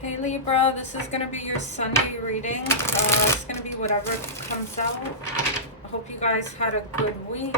Hey Libra, this is going to be your Sunday reading. It's going to be whatever comes out. I hope you guys had a good week.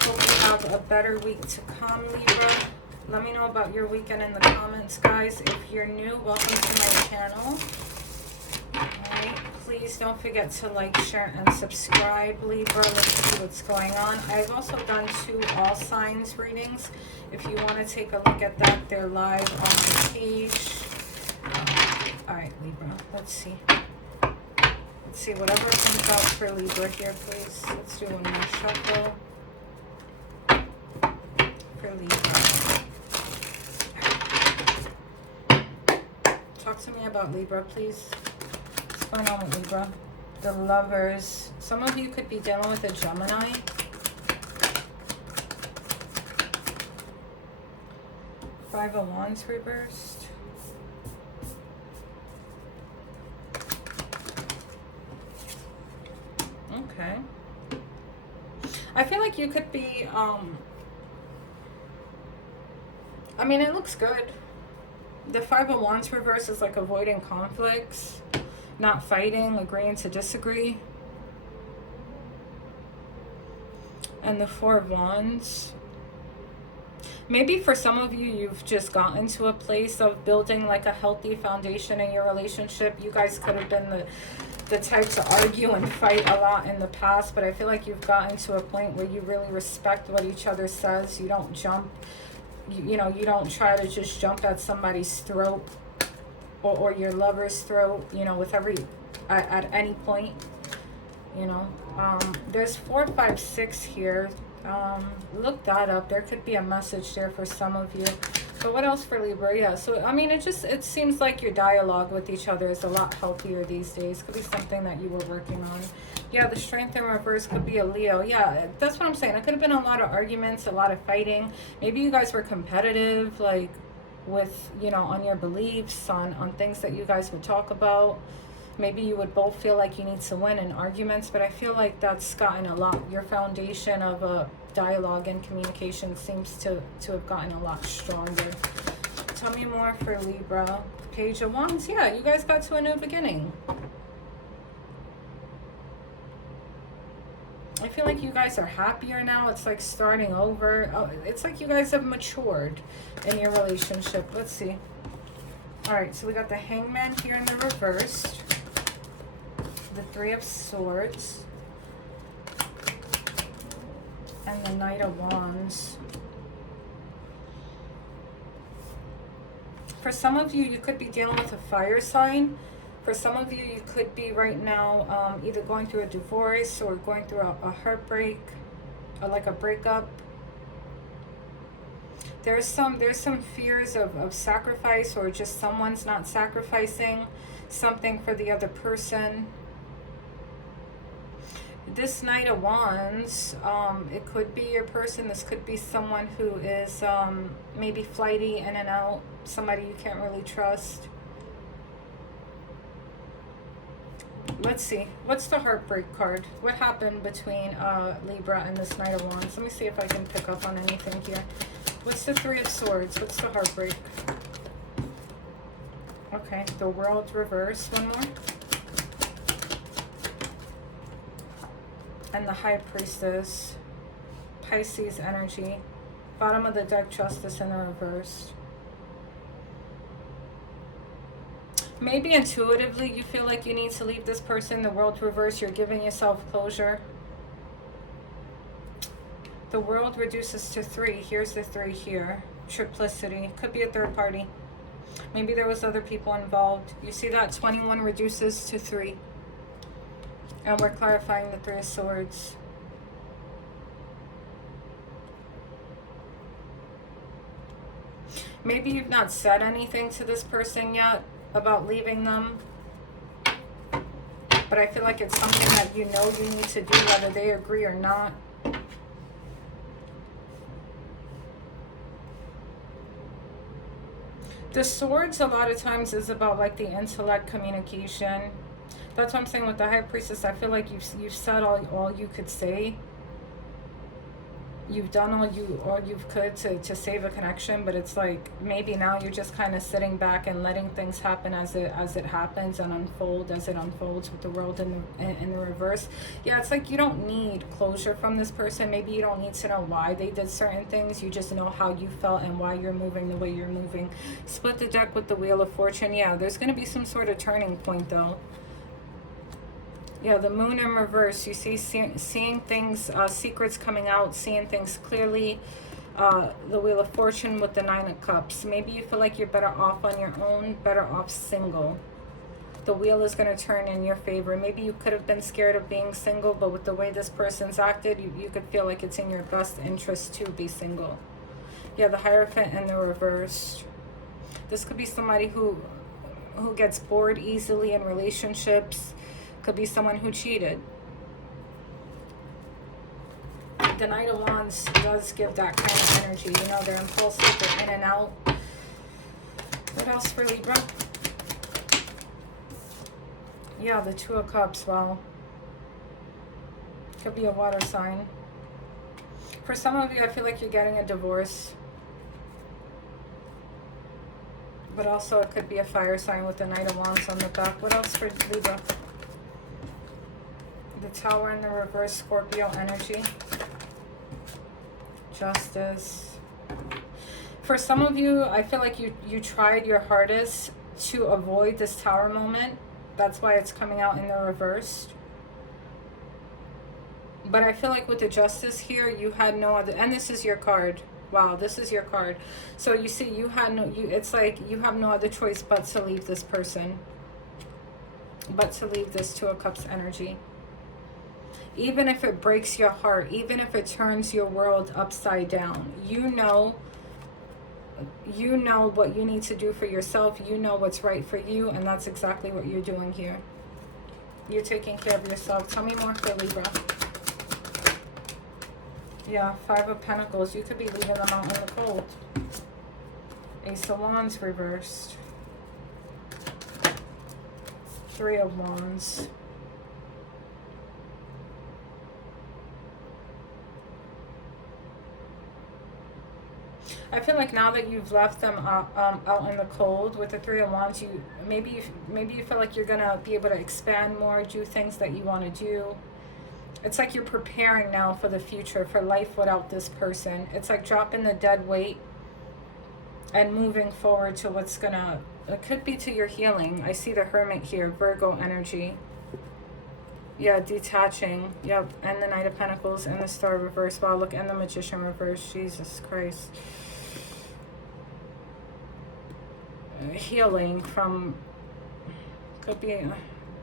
Hope you have a better week to come, Libra. Let me know about your weekend in the comments, guys. If you're new, welcome to my channel. Alright, please don't forget to like, share, and subscribe, Libra. Let's see what's going on. I've also done 2 all signs readings. If you want to take a look at that, they're live on the page. Alright, Libra, let's see. Let's see, whatever comes out for Libra here, please. Let's do one more shuffle for Libra. Talk to me about Libra, please. What's going on with Libra? The Lovers. Some of you could be dealing with a Gemini. Five of Wands reversed. Okay. I feel like you could be, I mean, it looks good. The Five of Wands reverse is like avoiding conflicts, not fighting, agreeing to disagree. And the Four of Wands. Maybe for some of you, you've just gotten to a place of building like a healthy foundation in your relationship. You guys could have been the type to argue and fight a lot in the past, but I feel like you've gotten to a point where you really respect what each other says. You don't jump, you know, you don't try to just jump at somebody's throat or your lover's throat, you know, with at any point, you know. There's 4, 5, 6 here. Look that up. There could be a message there for some of you. But what else for Libra? Yeah, so I mean, it seems like your dialogue with each other is a lot healthier these days. Could be something that you were working on. Yeah, the Strength in reverse could be a Leo. Yeah, that's what I'm saying. It could have been a lot of arguments, a lot of fighting. Maybe you guys were competitive, like with, you know, on your beliefs, on things that you guys would talk about. Maybe you would both feel like you need to win in arguments, but I feel like that's gotten a lot. Your foundation of a dialogue and communication seems to have gotten a lot stronger. Tell me more for Libra. Page of Wands. Yeah, you guys got to a new beginning. I feel like you guys are happier now. It's like starting over. Oh, it's like you guys have matured in your relationship. Let's see. All right, so we got the Hangman here in the reverse. The Three of Swords. And the Knight of Wands. For some of you, you could be dealing with a fire sign. For some of you, you could be right now either going through a divorce or going through a heartbreak or like a breakup. There's some fears of sacrifice, or just someone's not sacrificing something for the other person. This Knight of Wands, it could be your person. This could be someone who is maybe flighty, in and out, somebody you can't really trust. Let's see. What's the heartbreak card? What happened between Libra and this Knight of Wands? Let me see if I can pick up on anything here. What's the Three of Swords? What's the heartbreak? Okay, the World reverse. One more. And the High Priestess. Pisces energy. Bottom of the deck, Justice in the reverse. Maybe intuitively you feel like you need to leave this person. The World reverse, you're giving yourself closure. The World reduces to 3. Here's the 3 here. Triplicity. Could be a third party. Maybe there was other people involved. You see that 21 reduces to 3. And we're clarifying the Three of Swords. Maybe you've not said anything to this person yet about leaving them. But I feel like it's something that you know you need to do, whether they agree or not. The Swords a lot of times is about like the intellect, communication. That's what I'm saying with the High Priestess. I feel like you've said all you could say. you've done all you could to save a connection, but it's like maybe now you're just kind of sitting back and letting things happen as it happens and unfold as it unfolds with the world in the reverse. Yeah, it's like you don't need closure from this person. Maybe you don't need to know why they did certain things. You just know how you felt and why you're moving the way you're moving. Split the deck with the Wheel of Fortune. Yeah, there's going to be some sort of turning point though. Yeah, the Moon in reverse. You see, seeing things, secrets coming out, seeing things clearly. The Wheel of Fortune with the Nine of Cups. Maybe you feel like you're better off on your own, better off single. The wheel is going to turn in your favor. Maybe you could have been scared of being single, but with the way this person's acted, you could feel like it's in your best interest to be single. Yeah, the Hierophant in the reverse. This could be somebody who gets bored easily in relationships. Could be someone who cheated. The Knight of Wands does give that kind of energy. You know, they're impulsive, they're in and out. What else for Libra? Yeah, the Two of Cups. Wow. Could be a water sign. For some of you, I feel like you're getting a divorce. But also it could be a fire sign with the Knight of Wands on the back. What else for Libra? The Tower in the reverse, Scorpio energy. Justice. For some of you, I feel like you tried your hardest to avoid this Tower moment. That's why it's coming out in the reverse. But I feel like with the Justice here, you had no other, and this is your card. Wow, this is your card. So you see, you had no, it's like you have no other choice but to leave this person. But to leave this Two of Cups energy. Even if it breaks your heart, even if it turns your world upside down, you know what you need to do for yourself. You know what's right for you, and that's exactly what you're doing here. You're taking care of yourself. Tell me more for Libra. Yeah, Five of Pentacles. You could be leaving them out in the cold. Ace of Wands reversed. Three of Wands. I feel like now that you've left them out in the cold with the Three of Wands, maybe you feel like you're gonna be able to expand more, do things that you want to do. It's like you're preparing now for the future, for life without this person. It's like dropping the dead weight and moving forward to what's gonna, it could be to your healing. I see the Hermit here, Virgo energy. Yeah, detaching. Yep, and the Knight of Pentacles and the Star reverse. Wow, look, and the Magician reverse. Jesus Christ. Healing from, could be a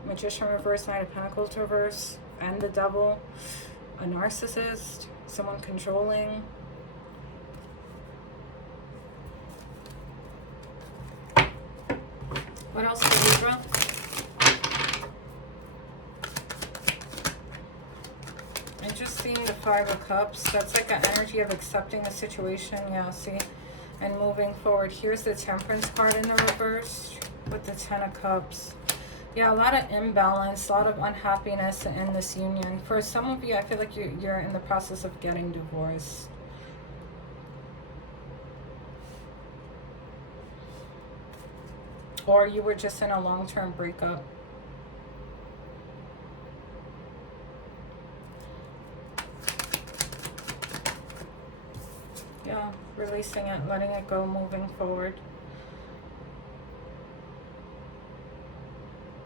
Magician reverse, Knight of Pentacles reverse, and the Devil, a narcissist, someone controlling. What else for Libra? I'm just seeing the Five of Cups. That's like an energy of accepting the situation. Yeah, see? And moving forward. Here's the Temperance card in the reverse with the Ten of Cups. Yeah, a lot of imbalance, a lot of unhappiness in this union. For some of you, I feel like you're in the process of getting divorced. Or you were just in a long-term breakup. Yeah, releasing it, letting it go, moving forward.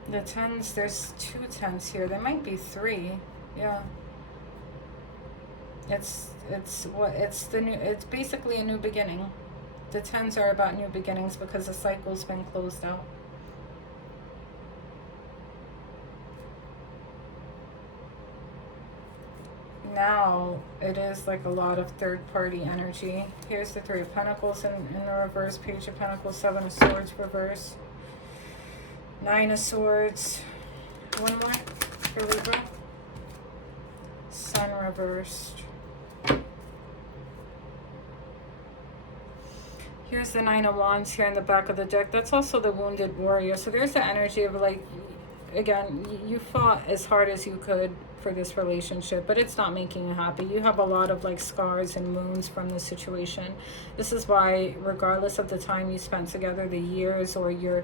The tens, there's two tens here. There might be three. Yeah. It's basically a new beginning. The tens are about new beginnings because the cycle's been closed out. Now it is like a lot of third-party energy. Here's the Three of Pentacles in the reverse, Page of Pentacles, Seven of Swords reverse, Nine of Swords. One more for Libra. Sun reversed. Here's the Nine of Wands here in the back of the deck. That's also the Wounded Warrior. So there's the energy of like, again, you fought as hard as you could for this relationship, but it's not making you happy. You have a lot of like scars and wounds from this situation. This is why, regardless of the time you spent together, the years, or your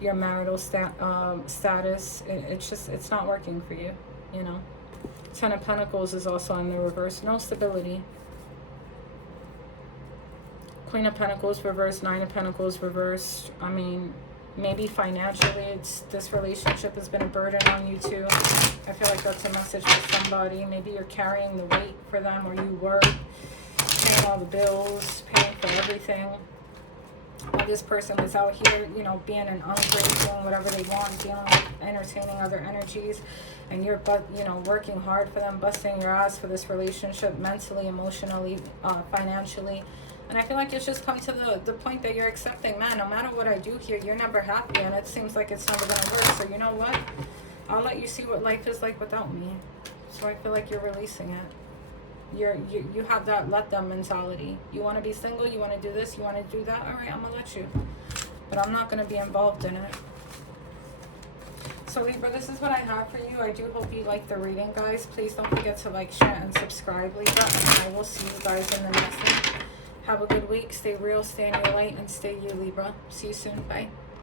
marital status, it's not working for you, you know. Ten of Pentacles is also in the reverse. No stability. Queen of Pentacles reversed. Nine of Pentacles reversed. I mean, maybe financially, this relationship has been a burden on you too. I feel like that's a message for somebody. Maybe you're carrying the weight for them, or you were paying all the bills, paying for everything. Or this person was out here, you know, being an enclave, doing whatever they want, dealing with, entertaining other energies, and you're, you know, working hard for them, busting your ass for this relationship, mentally, emotionally, financially. And I feel like it's just come to the point that you're accepting, man, no matter what I do here, you're never happy, and it seems like it's never going to work. So you know what? I'll let you see what life is like without me. So I feel like you're releasing it. You have that let them mentality. You want to be single, you want to do this, you want to do that. All right, I'm going to let you. But I'm not going to be involved in it. So Libra, this is what I have for you. I do hope you like the reading, guys. Please don't forget to like, share, and subscribe, Libra. And I will see you guys in the next one. Have a good week. Stay real, stay in your light, and stay you, Libra. See you soon. Bye.